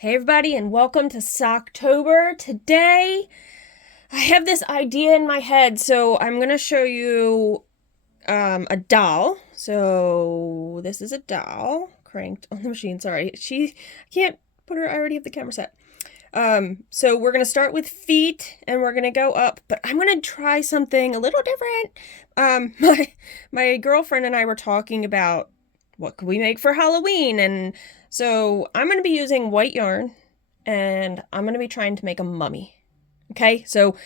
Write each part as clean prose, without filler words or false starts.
Hey everybody, and welcome to Socktober. Today I have this idea in my head, so I'm going to show you a doll. So this is a doll cranked on the machine. Sorry, I can't put her, I already have the camera set. So we're going to start with feet and we're going to go up, but I'm going to try something a little different. My girlfriend and I were talking about what could we make for Halloween, and so I'm going to be using white yarn and I'm going to be trying to make a mummy. Okay, so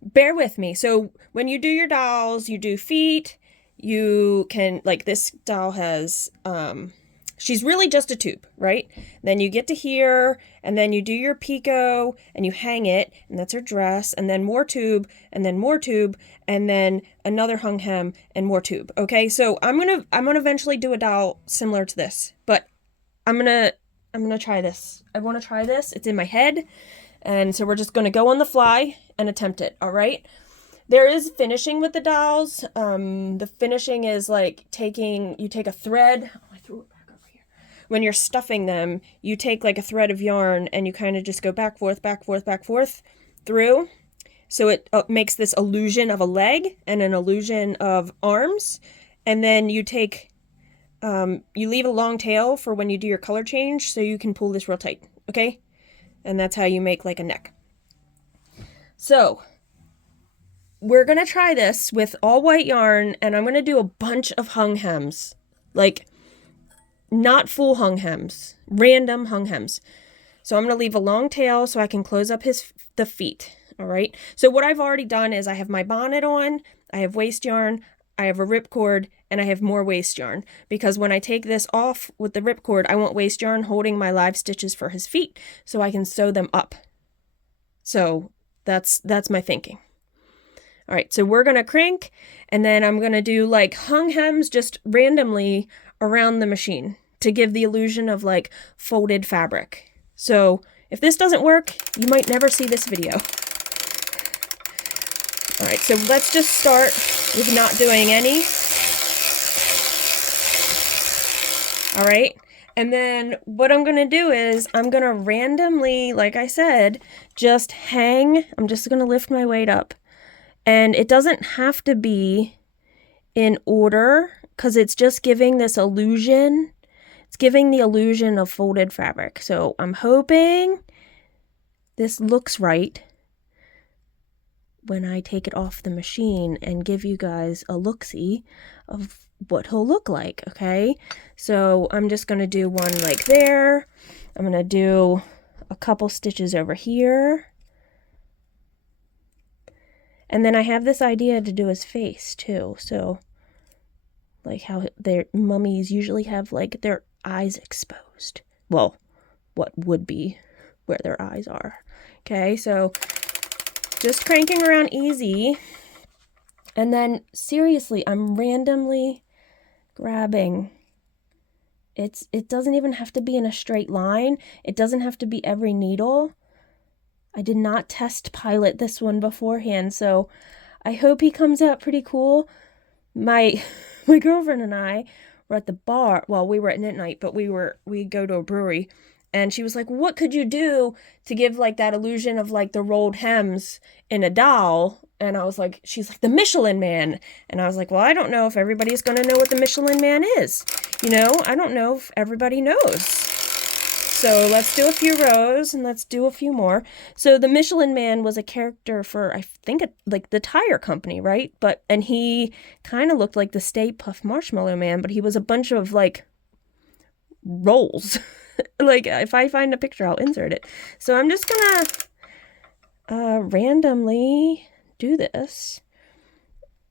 bear with me. So when you do your dolls, you do feet, you can, like this doll has, she's really just a tube, right? Then you get to here, and then you do your picot, and you hang it, and that's her dress, and then more tube, and then more tube, and then another hung hem, and more tube. Okay, so I'm gonna eventually do a doll similar to this, but I'm gonna try this. I want to try this. It's in my head, and so we're just gonna go on the fly and attempt it. All right. There is finishing with the dolls. The finishing is like you take a thread. Oh, I threw it back over here. When you're stuffing them, you take like a thread of yarn and you kind of just go back, forth, back, forth, back, forth through. So it makes this illusion of a leg and an illusion of arms. And then you take, you leave a long tail for when you do your color change so you can pull this real tight, okay? And that's how you make like a neck. So we're going to try this with all white yarn, and I'm going to do a bunch of hung hems. Like, not full hung hems, random hung hems. So I'm going to leave a long tail so I can close up the feet, all right? So what I've already done is I have my bonnet on, I have waist yarn, I have a ripcord, and I have more waist yarn. Because when I take this off with the ripcord, I want waist yarn holding my live stitches for his feet so I can sew them up. So that's my thinking. All right, so we're going to crank, and then I'm going to do like hung hems just randomly around the machine to give the illusion of like folded fabric. So if this doesn't work, you might never see this video. All right, so let's just start with not doing any. All right, and then what I'm going to do is I'm going to randomly, like I said, just hang. I'm just going to lift my weight up. And it doesn't have to be in order because it's just giving this illusion. It's giving the illusion of folded fabric. So I'm hoping this looks right when I take it off the machine and give you guys a look-see of what he'll look like, okay? So I'm just going to do one like there. I'm going to do a couple stitches over here. And then I have this idea to do his face too. So like how their mummies usually have like their eyes exposed. Well, what would be where their eyes are. Okay, so just cranking around easy. And then seriously, I'm randomly grabbing. It doesn't even have to be in a straight line. It doesn't have to be every needle. I did not test pilot this one beforehand, so I hope he comes out pretty cool. My girlfriend and I were at the bar. Well, we were at knit night, but we go to a brewery, and she was like, "What could you do to give like that illusion of like the rolled hems in a doll?" And I was like, she's like, "The Michelin Man." And I was like, "Well, I don't know if everybody's going to know what the Michelin Man is. You know, I don't know if everybody knows." So let's do a few rows and let's do a few more. So the Michelin Man was a character for, I think, like the tire company, right? And he kind of looked like the Stay Puft Marshmallow Man, but he was a bunch of like rolls. Like if I find a picture, I'll insert it. So I'm just gonna randomly do this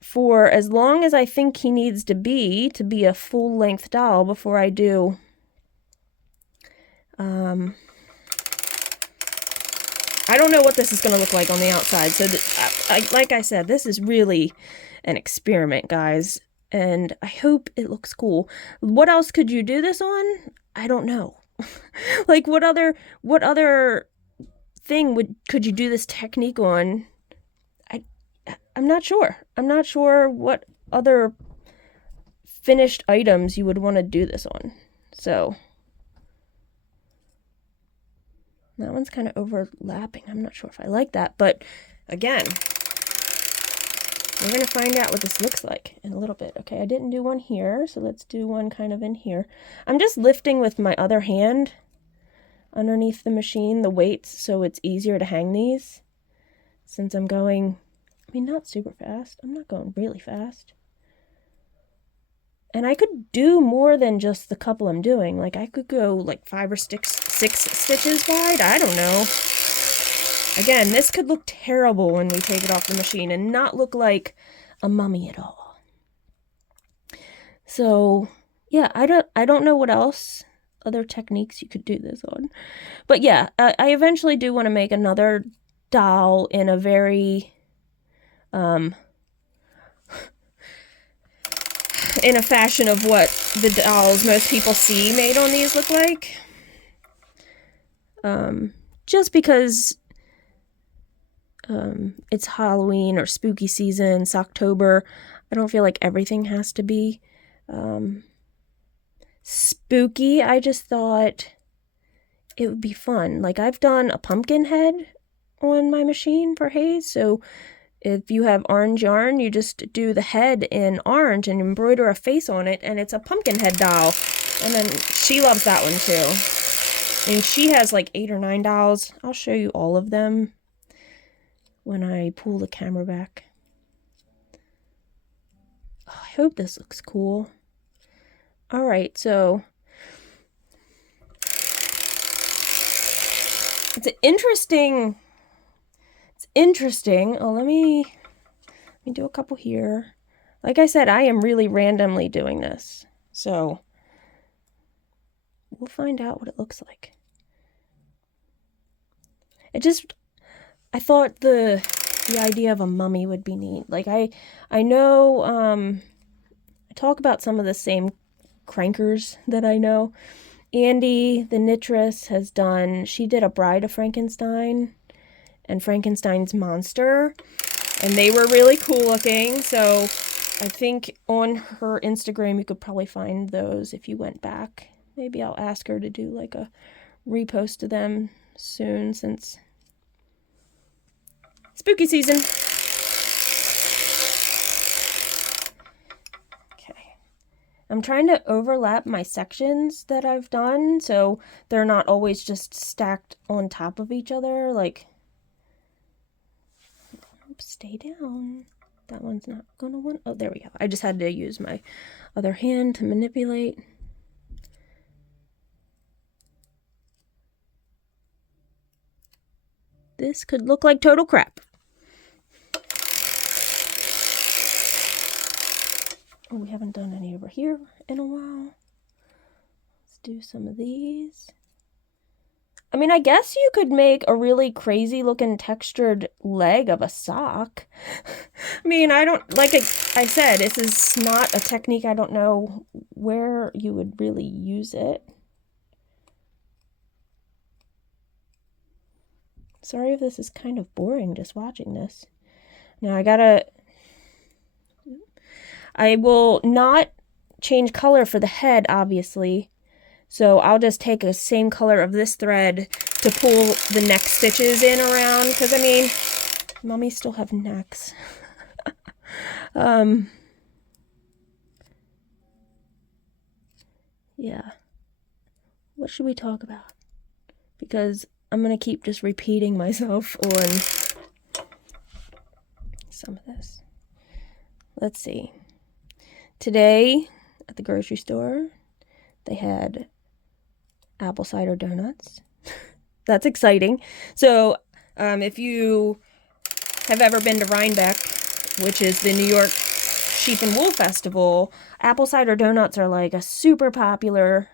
for as long as I think he needs to be a full length doll before I do I don't know what this is going to look like on the outside. So like I said, this is really an experiment, guys. And I hope it looks cool. What else could you do this on? I don't know. Like what other thing could you do this technique on? I'm not sure. I'm not sure what other finished items you would want to do this on. So That one's kind of overlapping. I'm not sure if I like that, but again, we're going to find out what this looks like in a little bit. Okay, I didn't do one here, so let's do one kind of in here. I'm just lifting with my other hand underneath the machine, the weights, so it's easier to hang these. Since I'm going, I mean, not super fast. I'm not going really fast. And I could do more than just the couple I'm doing. Like, I could go like 5 or 6 stitches wide. I don't know. Again, this could look terrible when we take it off the machine and not look like a mummy at all. So, yeah, I don't know what else, other techniques you could do this on. But yeah, I eventually do want to make another doll in a very, in a fashion of what the dolls most people see made on these look like. Just because it's Halloween or spooky season, Socktober. I don't feel like everything has to be spooky. I just thought it would be fun. Like, I've done a pumpkin head on my machine for haze, so if you have orange yarn, you just do the head in orange and embroider a face on it, and it's a pumpkin head doll. And then she loves that one too. And she has like 8 or 9 dolls. I'll show you all of them when I pull the camera back. Oh, I hope this looks cool. All right, so it's interesting. Oh, let me do a couple here. Like I said, I am really randomly doing this, so we'll find out what it looks like. I thought the idea of a mummy would be neat. Like, I know, I talk about some of the same crankers that I know. Andy, the knitress, has done, she did a Bride of Frankenstein and Frankenstein's monster, and they were really cool looking. So I think on her Instagram you could probably find those if you went back. Maybe I'll ask her to do like a repost of them soon, since spooky season. Okay. I'm trying to overlap my sections that I've done so they're not always just stacked on top of each other. Like, oops, stay down. That one's not gonna want, oh, there we go. I just had to use my other hand to manipulate. This could look like total crap. Oh, we haven't done any over here in a while. Let's do some of these. I mean, I guess you could make a really crazy looking textured leg of a sock. I mean, I don't, like I said, this is not a technique. I don't know where you would really use it. Sorry if this is kind of boring just watching this. Now I will not change color for the head, obviously. So I'll just take the same color of this thread to pull the neck stitches in around. Because, I mean, mummies still have necks. Yeah. What should we talk about? Because I'm going to keep just repeating myself on some of this. Let's see. Today at the grocery store, they had apple cider donuts. That's exciting. So if you have ever been to Rhinebeck, which is the New York Sheep and Wool Festival, apple cider donuts are like a super popular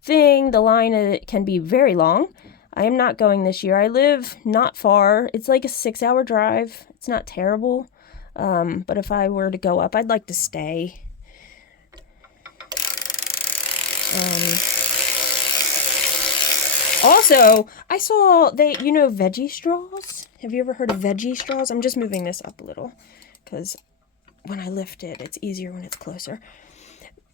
thing. The line can be very long. I am not going this year. I live not far. It's like a 6-hour drive. It's not terrible. But if I were to go up, I'd like to stay. Also, I saw veggie straws. Have you ever heard of veggie straws? I'm just moving this up a little because when I lift it, it's easier when it's closer.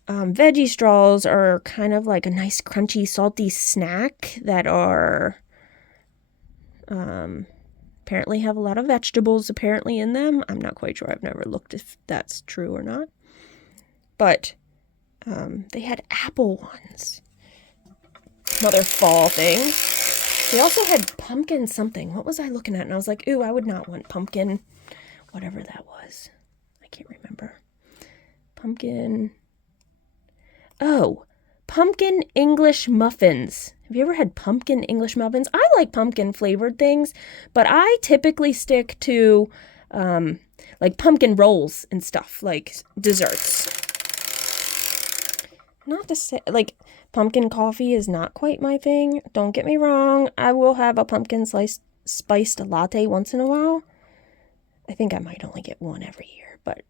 Veggie straws are kind of like a nice, crunchy, salty snack that are Apparently have a lot of vegetables apparently in them. I'm not quite sure. I've never looked if that's true or not. But they had apple ones. Another fall thing. They also had pumpkin something. What was I looking at? And I was like, ooh, I would not want pumpkin. Whatever that was. I can't remember. Pumpkin. Oh, pumpkin English muffins. Have you ever had pumpkin English muffins? I like pumpkin flavored things, but I typically stick to like pumpkin rolls and stuff, like desserts. Not to say, like, pumpkin coffee is not quite my thing. Don't get me wrong. I will have a pumpkin spiced latte once in a while. I think I might only get one every year, but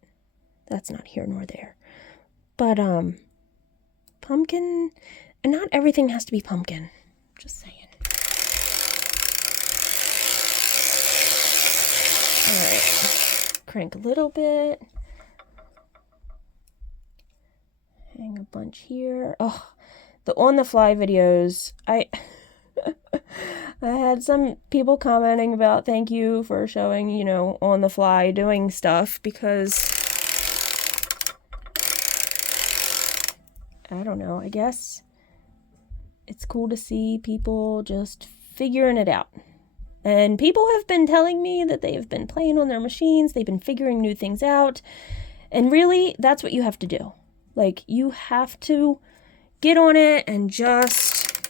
that's not here nor there. But, pumpkin, and not everything has to be pumpkin. Just saying. Alright. Crank a little bit. Hang a bunch here. Oh, the on-the-fly videos. I had some people commenting about thank you for showing, you know, on the fly doing stuff, because I don't know, I guess it's cool to see people just figuring it out. And people have been telling me that they have been playing on their machines, they've been figuring new things out, and really, that's what you have to do. Like, you have to get on it and just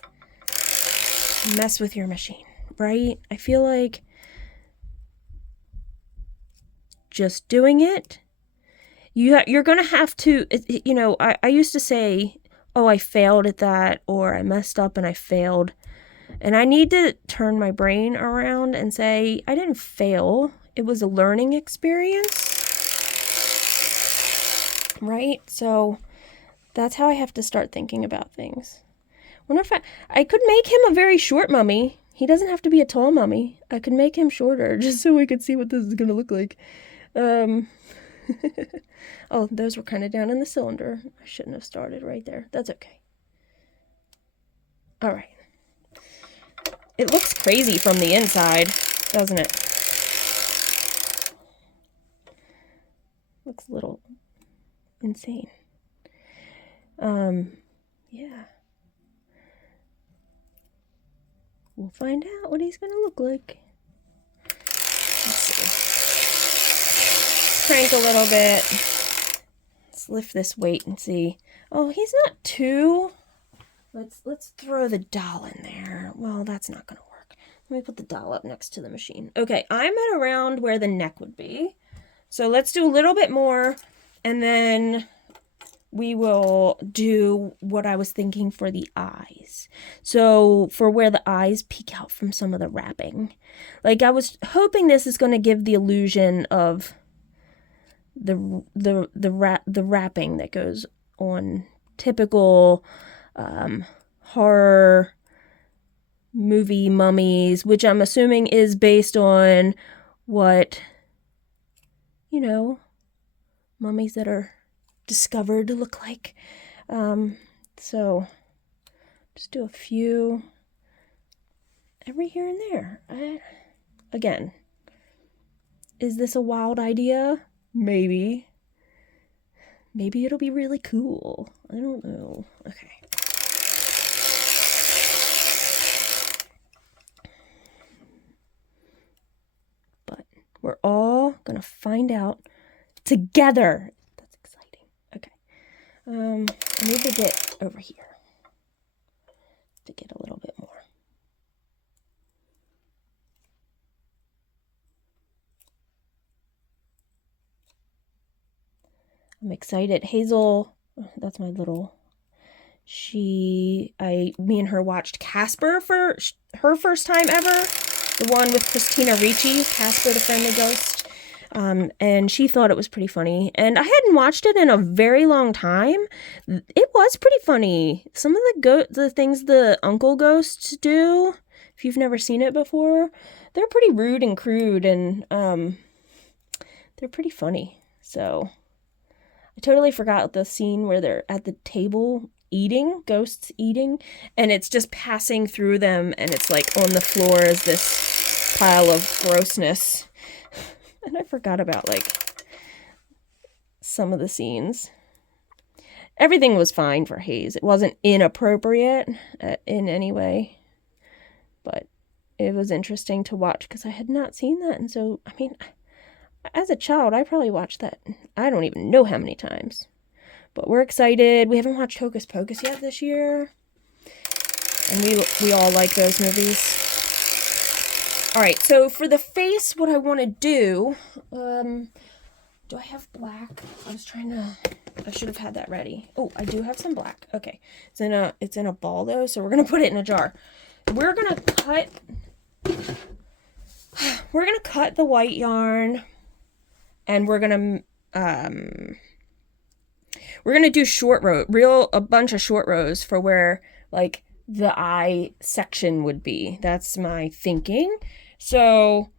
mess with your machine, right? I feel like just doing it, you're going to have to, you know, I used to say, oh, I failed at that, or I messed up and I failed. And I need to turn my brain around and say, I didn't fail. It was a learning experience. Right? So that's how I have to start thinking about things. Wonder if I could make him a very short mummy. He doesn't have to be a tall mummy. I could make him shorter just so we could see what this is going to look like. Oh, those were kind of down in the cylinder. I shouldn't have started right there. That's okay. All right. It looks crazy from the inside, doesn't it? Looks a little insane. Yeah. We'll find out what he's gonna look like. Let's see. Crank a little bit. Let's lift this weight and see. Oh, he's not too... Let's throw the doll in there. Well, that's not gonna work. Let me put the doll up next to the machine. Okay, I'm at around where the neck would be. So let's do a little bit more, and then we will do what I was thinking for the eyes. So for where the eyes peek out from some of the wrapping. Like, I was hoping this is going to give the illusion of the wrapping that goes on typical horror movie mummies, which I'm assuming is based on what, you know, mummies that are discovered look like. So just do a few every here and there. Again, is this a wild idea? Maybe. Maybe it'll be really cool. I don't know. Okay. But we're all gonna find out together. That's exciting. Okay. I need to get over here to get a little bit more. I'm excited. Hazel, that's my little, me and her watched Casper for her first time ever. The one with Christina Ricci, Casper the Friendly Ghost. And she thought it was pretty funny. And I hadn't watched it in a very long time. It was pretty funny. Some of the things the uncle ghosts do, if you've never seen it before, they're pretty rude and crude, and they're pretty funny. So I totally forgot the scene where they're at the table eating, ghosts eating, and it's just passing through them, and it's like on the floor is this pile of grossness. And I forgot about, like, some of the scenes. Everything was fine for Hayes. It wasn't inappropriate in any way. But it was interesting to watch because I had not seen that. And so, I mean, as a child, I probably watched that, I don't even know how many times. But we're excited. We haven't watched Hocus Pocus yet this year. And we all like those movies. Alright, so for the face, what I want to do, do I have black? I should have had that ready. Oh, I do have some black. Okay. It's in a ball though, so we're going to put it in a jar. We're going to cut the white yarn, and we're going to do short row, a bunch of short rows for where, like, the eye section would be. That's my thinking. So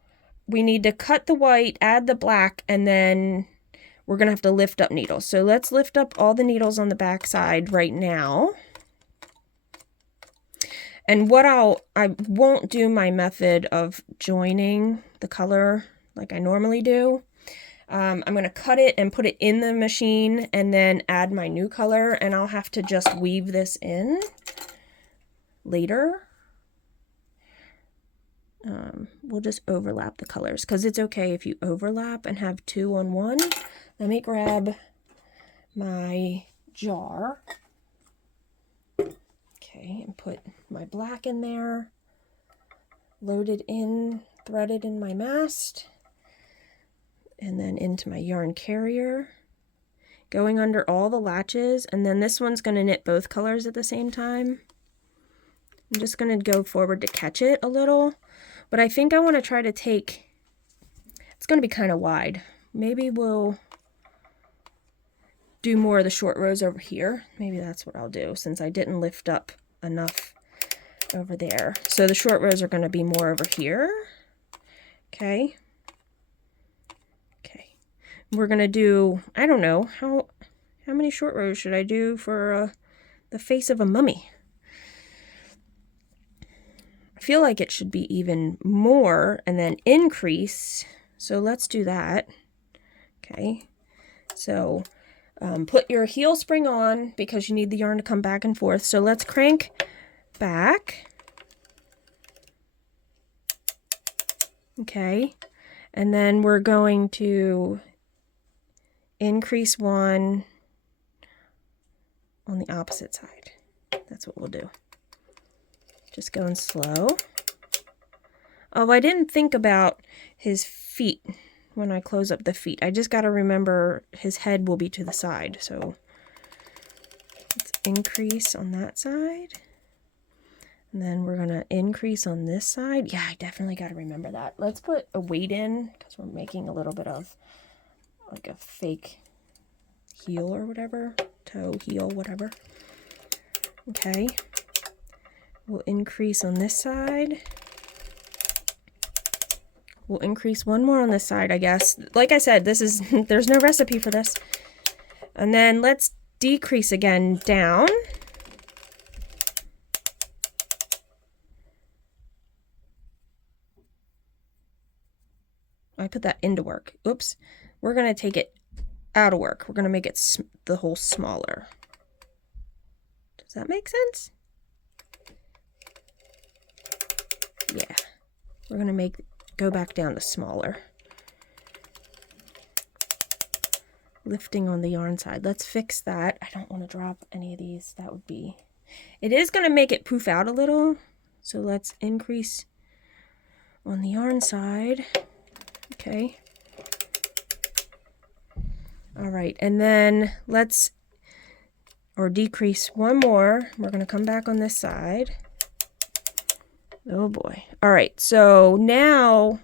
we need to cut the white, add the black, and then we're going to have to lift up needles. So let's lift up all the needles on the back side right now. And I won't do my method of joining the color like I normally do. I'm going to cut it and put it in the machine and then add my new color, and I'll have to just weave this in later. We'll just overlap the colors because it's okay if you overlap and have two on one. Let me grab my jar. Okay, and put my black in there, loaded in, threaded in my mast, and then into my yarn carrier, going under all the latches, and then this one's going to knit both colors at the same time. I'm just going to go forward to catch it a little, but I think I want to try to take, it's going to be kind of wide. Maybe we'll do more of the short rows over here. Maybe that's what I'll do since I didn't lift up enough over there. So the short rows are going to be more over here. Okay. Okay. We're going to do, I don't know, how many short rows should I do for the face of a mummy? I feel like it should be even more and then increase. So let's do that. Okay. So put your heel spring on because you need the yarn to come back and forth. So let's crank back. Okay. And then we're going to increase one on the opposite side. That's what we'll do. Just going slow. Oh, I didn't think about his feet when I close up the feet. I just got to remember his head will be to the side. So let's increase on that side. And then we're going to increase on this side. Yeah, I definitely got to remember that. Let's put a weight in because we're making a little bit of like a fake heel or whatever. Toe, heel, whatever. Okay. We'll increase on this side. We'll increase one more on this side, I guess. Like I said, there's no recipe for this. And then let's decrease again down. I put that into work. Oops. We're going to take it out of work. We're going to make it the hole smaller. Does that make sense? Yeah. We're going to go back down to smaller. Lifting on the yarn side. Let's fix that. I don't want to drop any of these. That would be... It is going to make it poof out a little. So let's increase on the yarn side. Okay. All right. And then decrease one more. We're going to come back on this side. Oh boy. All right. So now,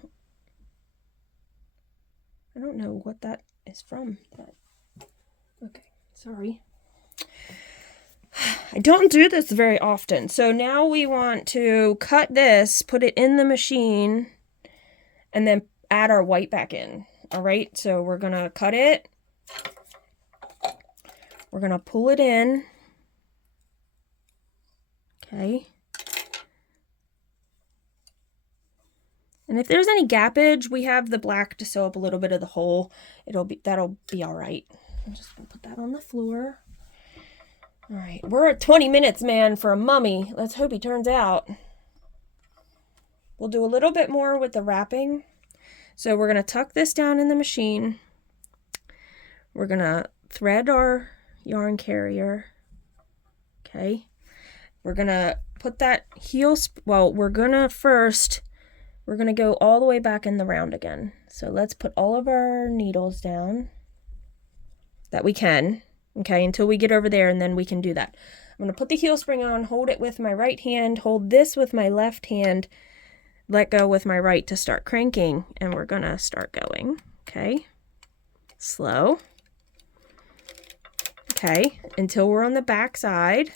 I don't know what that is from. Okay. Sorry. I don't do this very often. So now we want to cut this, put it in the machine, and then add our white back in. All right. So we're going to cut it. We're going to pull it in. Okay. And if there's any gappage, we have the black to sew up a little bit of the hole. That'll be all right. I'm just gonna put that on the floor. All right, we're at 20 minutes, man, for a mummy. Let's hope he turns out. We'll do a little bit more with the wrapping. So we're gonna tuck this down in the machine. We're gonna thread our yarn carrier. Okay. We're gonna put that heel, we're gonna go all the way back in the round again. So let's put all of our needles down that we can, okay, until we get over there, and then we can do that. I'm gonna put the heel spring on, hold it with my right hand, hold this with my left hand, let go with my right to start cranking, and we're gonna start going, okay? Slow. Okay, until we're on the back side.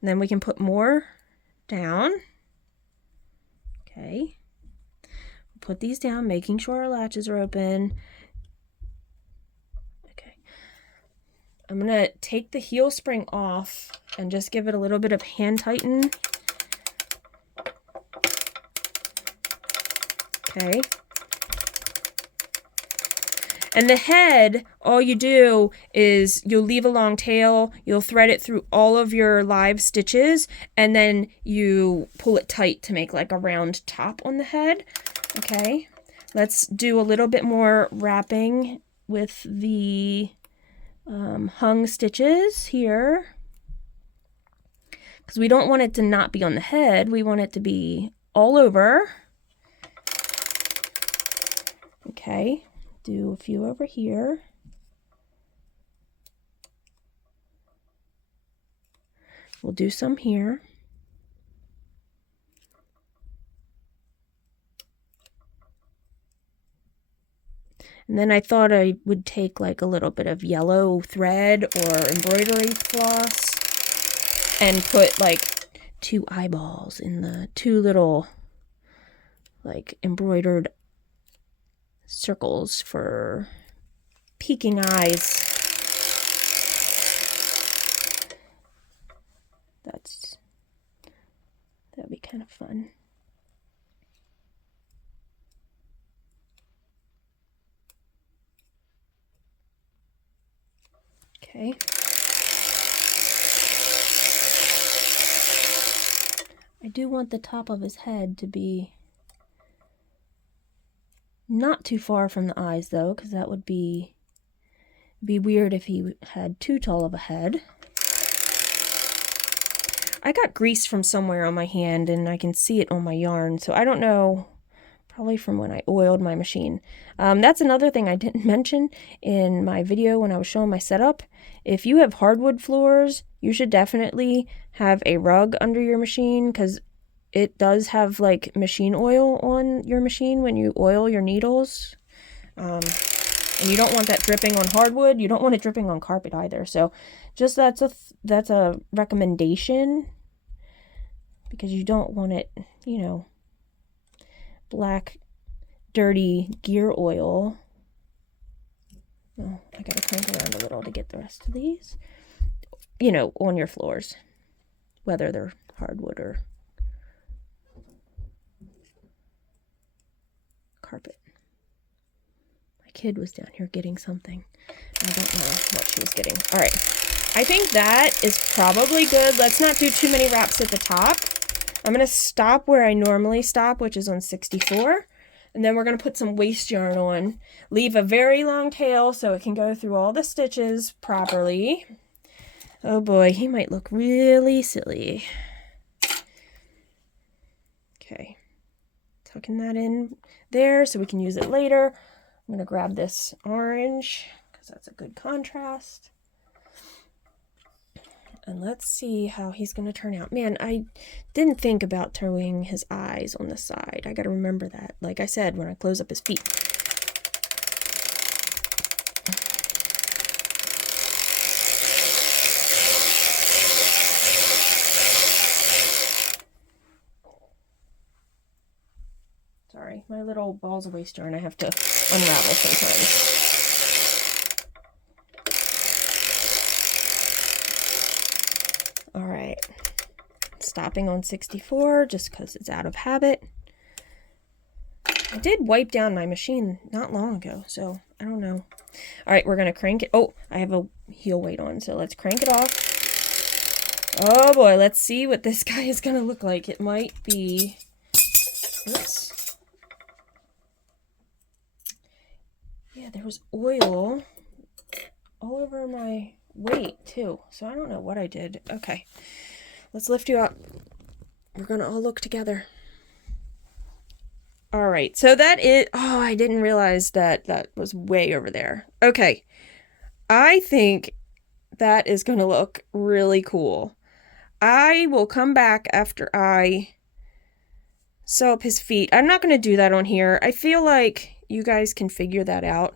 And then we can put more down. Okay. Put these down, making sure our latches are open. Okay. I'm going to take the heel spring off and just give it a little bit of hand tighten. Okay. And the head, all you do is you'll leave a long tail, you'll thread it through all of your live stitches, and then you pull it tight to make like a round top on the head. Okay, let's do a little bit more wrapping with the hung stitches here. Because we don't want it to not be on the head, we want it to be all over. Okay. Do a few over here. We'll do some here. And then I thought I would take like a little bit of yellow thread or embroidery floss and put like 2 eyeballs in the 2 little like embroidered circles for peeking eyes. That'd be kind of fun. Okay. I do want the top of his head to be not too far from the eyes, though, because that would be weird if he had too tall of a head. I got grease from somewhere on my hand, and I can see it on my yarn, so I don't know, probably from when I oiled my machine. That's another thing I didn't mention in my video when I was showing my setup. If you have hardwood floors, you should definitely have a rug under your machine, because it does have like machine oil on your machine when you oil your needles. And you don't want that dripping on hardwood. You don't want it dripping on carpet either. So just that's a recommendation, because you don't want it, you know, black, dirty gear oil. Oh, I gotta crank around a little to get the rest of these, you know, on your floors, whether they're hardwood or carpet. My kid was down here getting something. I don't know what she was getting. All right. I think that is probably good. Let's not do too many wraps at the top. I'm going to stop where I normally stop, which is on 64. And then we're going to put some waste yarn on. Leave a very long tail so it can go through all the stitches properly. Oh boy, he might look really silly. Okay. Tucking that in there so we can use it later. I'm going to grab this orange because that's a good contrast. And let's see how he's going to turn out. Man, I didn't think about throwing his eyes on the side. I got to remember that. Like I said, when I close up his feet. Sorry, my little balls of waste yarn I have to unravel sometimes. All right, stopping on 64 just because it's out of habit. did wipe down my machine not long ago, so I don't know. All right, we're going to crank it. Oh, I have a heel weight on, so let's crank it off. Oh boy, let's see what this guy is going to look like. It might be... Oops. Yeah, there was oil all over my weight, too. So I don't know what I did. Okay, let's lift you up. We're going to all look together. All right, so that is... Oh, I didn't realize that that was way over there. Okay, I think that is going to look really cool. I will come back after I sew up his feet. I'm not going to do that on here. I feel like you guys can figure that out.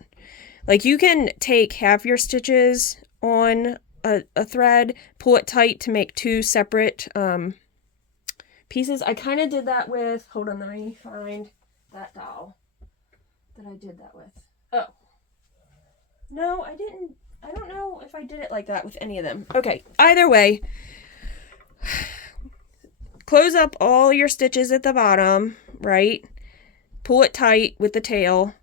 Like, you can take half your stitches on a thread, pull it tight to make two separate pieces. I kind of did that with... Hold on, let me find that doll that I did that with. Oh. No, I didn't. I don't know if I did it like that with any of them. Okay, either way, close up all your stitches at the bottom, right? Pull it tight with the tail.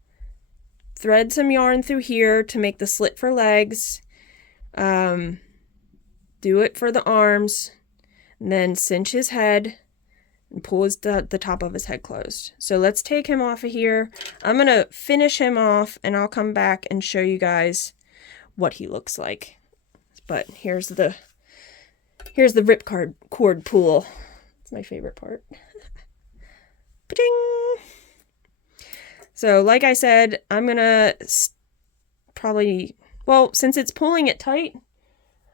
Thread some yarn through here to make the slit for legs. Do it for the arms. And then cinch his head and pull the top of his head closed. So let's take him off of here. I'm going to finish him off and I'll come back and show you guys what he looks like. But here's the ripcord pull. It's my favorite part. Ba-ding! So like I said, I'm going to probably, well, since it's pulling it tight,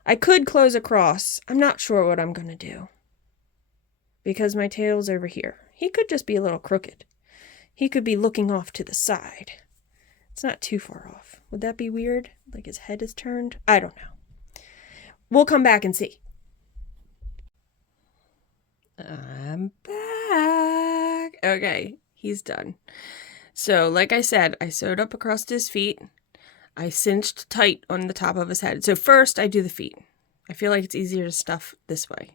I could close across. I'm not sure what I'm going to do, because my tail's over here. He could just be a little crooked. He could be looking off to the side. It's not too far off. Would that be weird? Like his head is turned? I don't know. We'll come back and see. I'm back. Okay, he's done. So, like I said, I sewed up across his feet. I cinched tight on the top of his head. So first I do the feet. I feel like it's easier to stuff this way.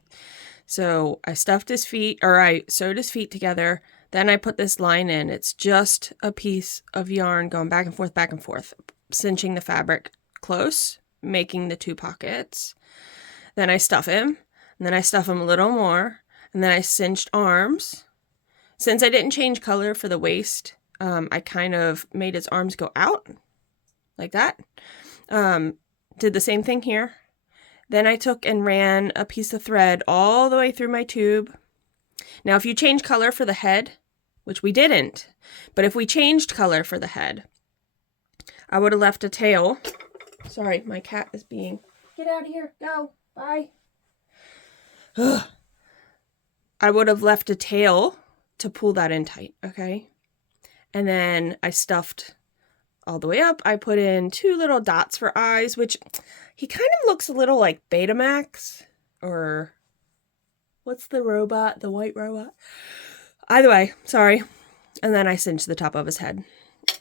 So I stuffed his feet, or I sewed his feet together. Then I put this line in. It's just a piece of yarn going back and forth, cinching the fabric close, making the two pockets. Then I stuff him, and then I stuff him a little more, and then I cinched arms. Since I didn't change color for the waist, I kind of made his arms go out, like that. Did the same thing here. Then I took and ran a piece of thread all the way through my tube. Now, if you change color for the head, which we didn't, but if we changed color for the head, I would have left a tail. Sorry, my cat is being... Get out of here. Go. Bye. Ugh. I would have left a tail to pull that in tight, okay? And then I stuffed all the way up. I put in two little dots for eyes, which he kind of looks a little like Betamax, or what's the robot? The white robot? Either way, sorry. And then I cinched the top of his head.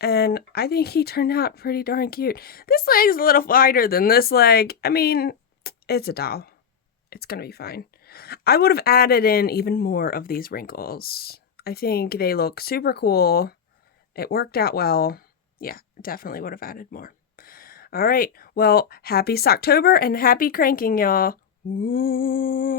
And I think he turned out pretty darn cute. This leg's a little wider than this leg. I mean, it's a doll. It's going to be fine. I would have added in even more of these wrinkles. I think they look super cool. It worked out well. Yeah, definitely would have added more. All right. Well, happy Socktober and happy cranking, y'all. Woo!